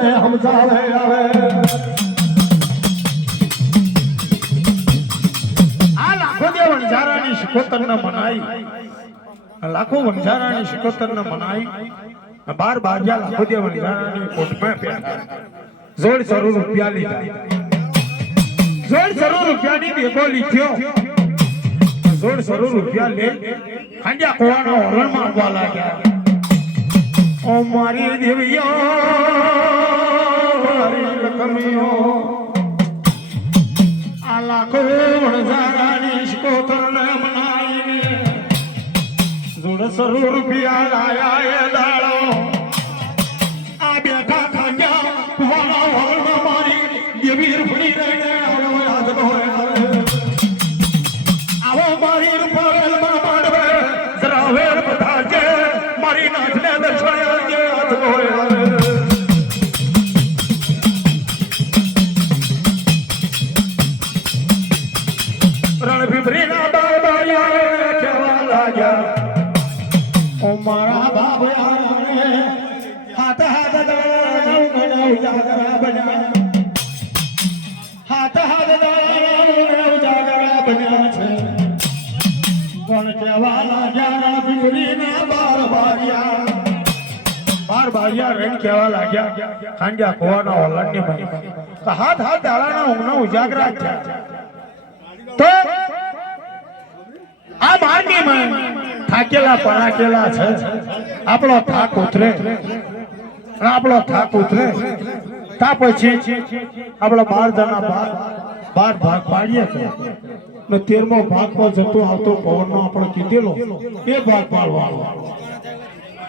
એને સમજાવે આવે. વણઝારાની શિકોતર ન મનાઈ લાખો વણઝારાની શિકોતર ન મનાઈ બાર બાજા લાખો જે વણઝારાની કોટમાં બેઠા જોડ જરૂર રૂપિયા લીધા. જોડ જરૂર રૂપિયાની બેગો લીધ્યો જોડ જરૂર રૂપિયા લે, ખાંડ્યા કોવાનો હરણ માંગવા લાગ્યા. ઓ મારી દેવીઓ જોડ ઉજાગરા બન્યા હાથ હાથ દળાવ ઉજાગરા બન્યા હાથ હાથ દાડાના ઊંઘના ઉજાગરા થયા તો આ બારની માં થાકેલા છે આપણો થાક ઉતરે અને આપણો થાક ઉતરે તા પછી આપણો બાર જણા ભાગ બાર ભાગ પાડીએ છીએ ને તેરમો ભાગ પર જતો આવતો પવનનો આપણે કીધેલો એ ભાગ પાડવાનો.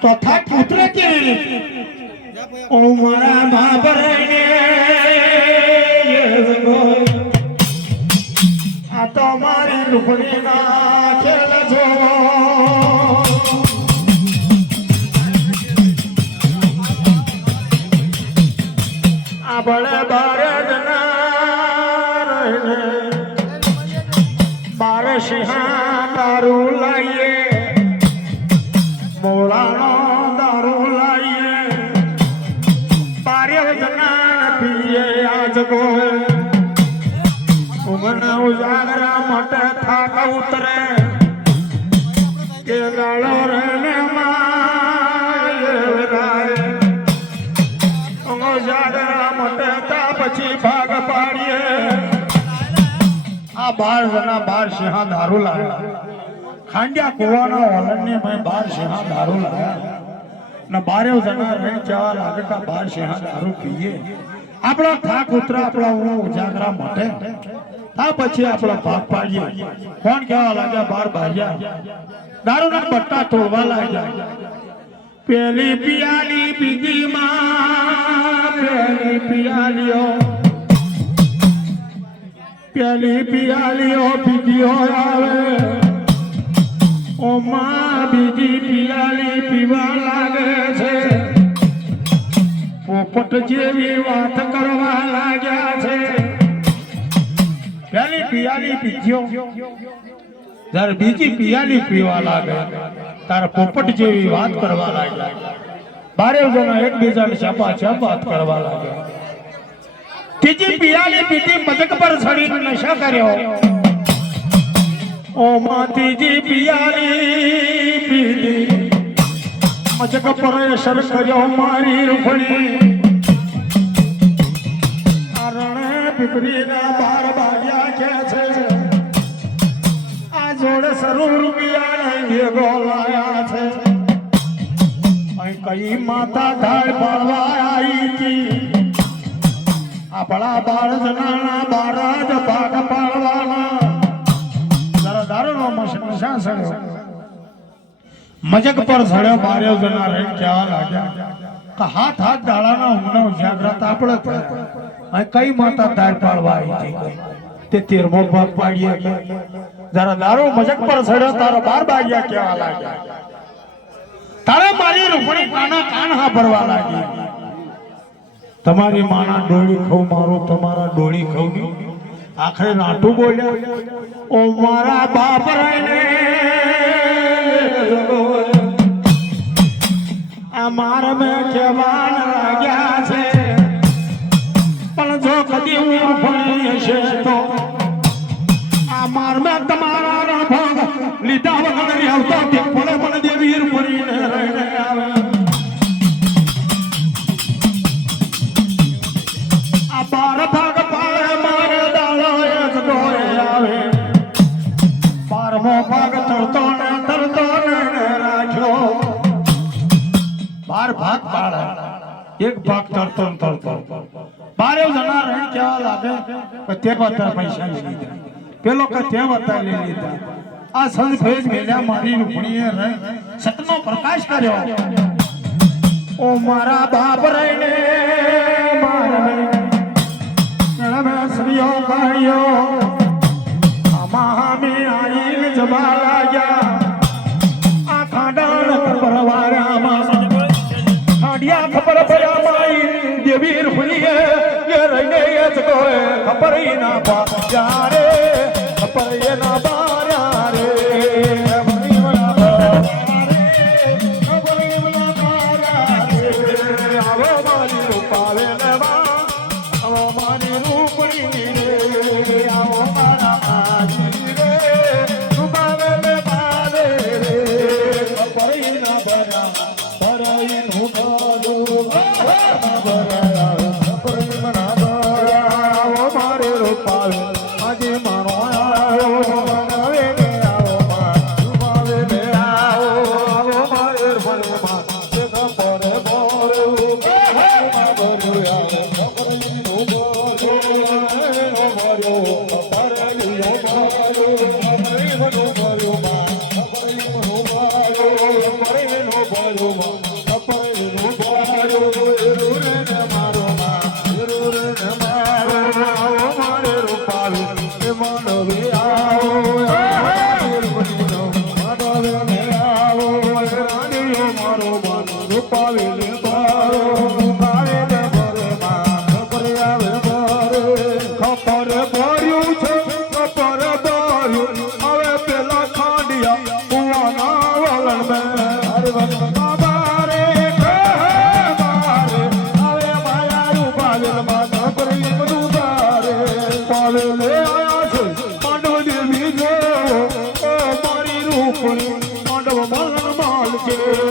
તો થાક ઉતરે કે ઓ મારા બાબરને આ તો મારી રૂપણી ના બાર જણા બાર સિંહા દારૂ લાવ્યા ખાંડ્યા કુવાના વલણની મેં બાર સિંહા દારૂ લાવ્યા ને બારે જણા રહી જવા લાગતા બાર સિંહા દારૂ પીએ. આપણા થાક ઉતરા, આપણા ઉણા ઉજાગરા માટે. આ પછી આપણો ભાગ પાડીએ. કોણ કહેવા લાગ્યા બાર ભાગ્યા દારૂના બટ્ટા તોડવા લાગ્યા. પેલી પિયાલી બીજી માં પેલી પિયાલીઓ બીજીઓ આવે. ઓ માં બીજી પિયાલી પીવા લાગે છે. પોપટ જેવી વાત કરવા લાગ્યા છે. પેલી પિયાલી પીધ્યો જ્યારે બીજી પિયાલી પીવા લાગે તારે પોપટ જેવી વાત કરવા લાગ્યા. બારે જણા એકબીજાને ચાપા છાપાત કરવા લાગ્યા. ત્રીજી પિયાલી પીતી મદક પર સડી નશા કર્યો. ઓ માં ત્રીજી પિયાલી પીતી મજક પર અસર કર્યો મારી રૂપણી રણે પીપરીના બાર બાગ્યા કે છે? આ જોડે સરૂ રૂપિયા ભેગો લાયા છે. કઈ માતા ધાડ પાડવા આવી હતી? આપણા બાળ જનાના બાર જ ભાગ પાડવાના. જરા દારૂનો મશા સડ્યો મજક પર સડ્યો બાર્યો જના રે કહેવા લાગ્યા કે હાથ હાથ દાડાના ઊંઘનો જાગ્રત આપણે અહીં કઈ માતા તાર પાડવા આવી ગઈ? તે તેરમો ભાગ પાડીએ જરા દારૂ મજક પર સડ્યો તારો બાર બાગ્યા ક્યાં લાગ્યા. તારે મારી રૂપણી કાના કાન હા ભરવા લાગી. તમારી માના ડોળી ખવ મારો તમારા ડોળી ખવ આખરે નાઠું બોલ્યા, ઓ મારા બાપ આ માર મેં કેવાન લાગ્યા છે. પણ જો કદી હું ભણી હશે તો? આ માર મેં તમારા ભાગ લીધા વગર આવતો. તે એક ભાગ તરતર તરતર બારે જણા રહી કેવા લાગે? કે તે બતા પૈસા લીધા. પેલો કે તે બતા લઈ લીધા. આ સંત ભેજ મેલ્યા, મારી રૂપણીએ રહી. સતનો પ્રકાશ કર્યો. ઓ મારા બાપ રહીને મારને મેળવે શ્રીઓ કહ્યો અમા મે આઈ જબાલા না বাজারে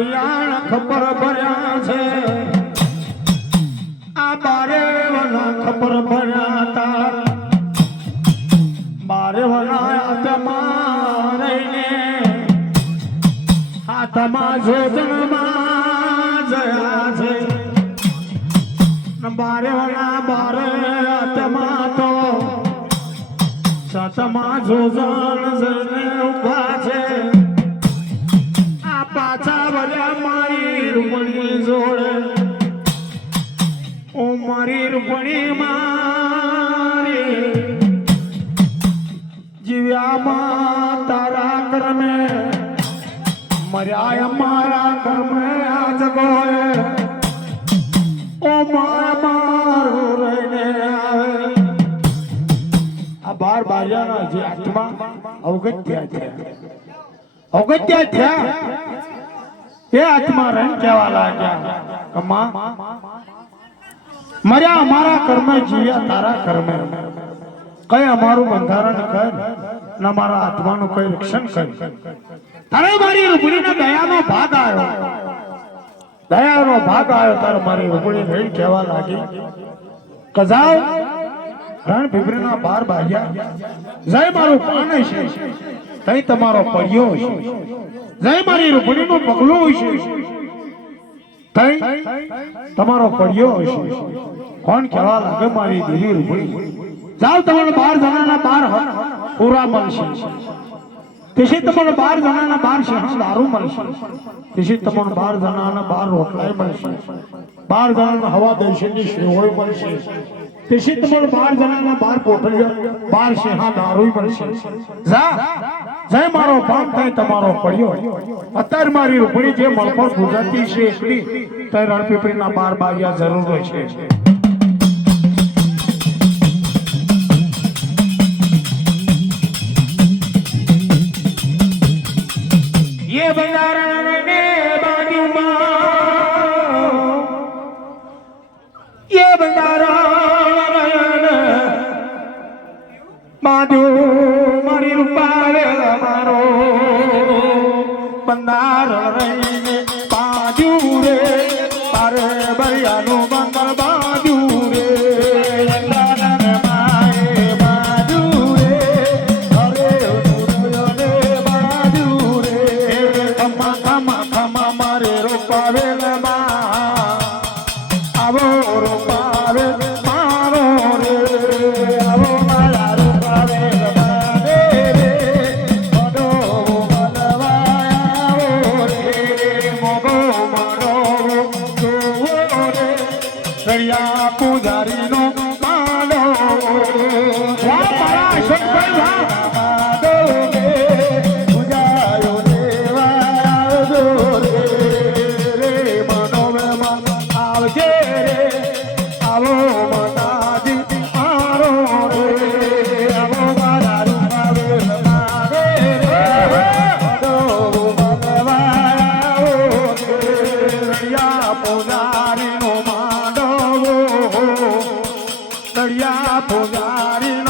ડિયાણ ખબર ભર્યા છે. આ બારે વના ખબર ભર્યા તા બારે વના તમારે હાથમાં જોજણમાં જયા છે. બારે વના બારે હાથમાં તો સતમાં જોજણ જઈને ઊભા જે આઠમા અવગત્યા થયા અવગત્યા થયા એ આત્મા રણ કહેવા લાગ્યા મર્યા અમારા કર્મે જીવ્યા તારા કર્મે. કઈ અમારું બંધારણ કર ને મારા આત્માનું કઈ રક્ષણ કર. તારે મારી રૂપડીને દયાનો ભાગ આવ્યો. દયાનો ભાગ આવ્યો, તારે મારી રૂપડી રહી કહેવા લાગી કજાવ રણ ભીભરેના બાર ભાગ્યા જય મારું પાણ છે તઈ તમારો પડ્યો છે જય મારી રૂપડીનું પગલું છે તઈ તમારો પડ્યો છે કોણ કહેવા લાગે મારી દેવી રૂપડી જાવ તમારો બાર જણાના બાર પૂરા મળશે. તેથી તમને બાર જણાના બાર શહેર દારૂ મળશે. તેથી તમને બાર જણાના બાર રોટલાય મળશે. બાર જણાના હવા દર્શનની સેવાઓ મળશે. તેથી તમને બાર જણાના બાર પોટલીઓ બાર શહા દારૂ મળશે. જા, જય મારો પાપ થાય તમારો પડ્યો. અત્યારે મારી રૂપડી જે મળપણ ગુજરાતી છે એકલી તો રણપીપળીના બાર બાગ્યા જરૂર હોય છે. બાજુ મારી રૂપાવે મારો બંધારણ રહીને apogarina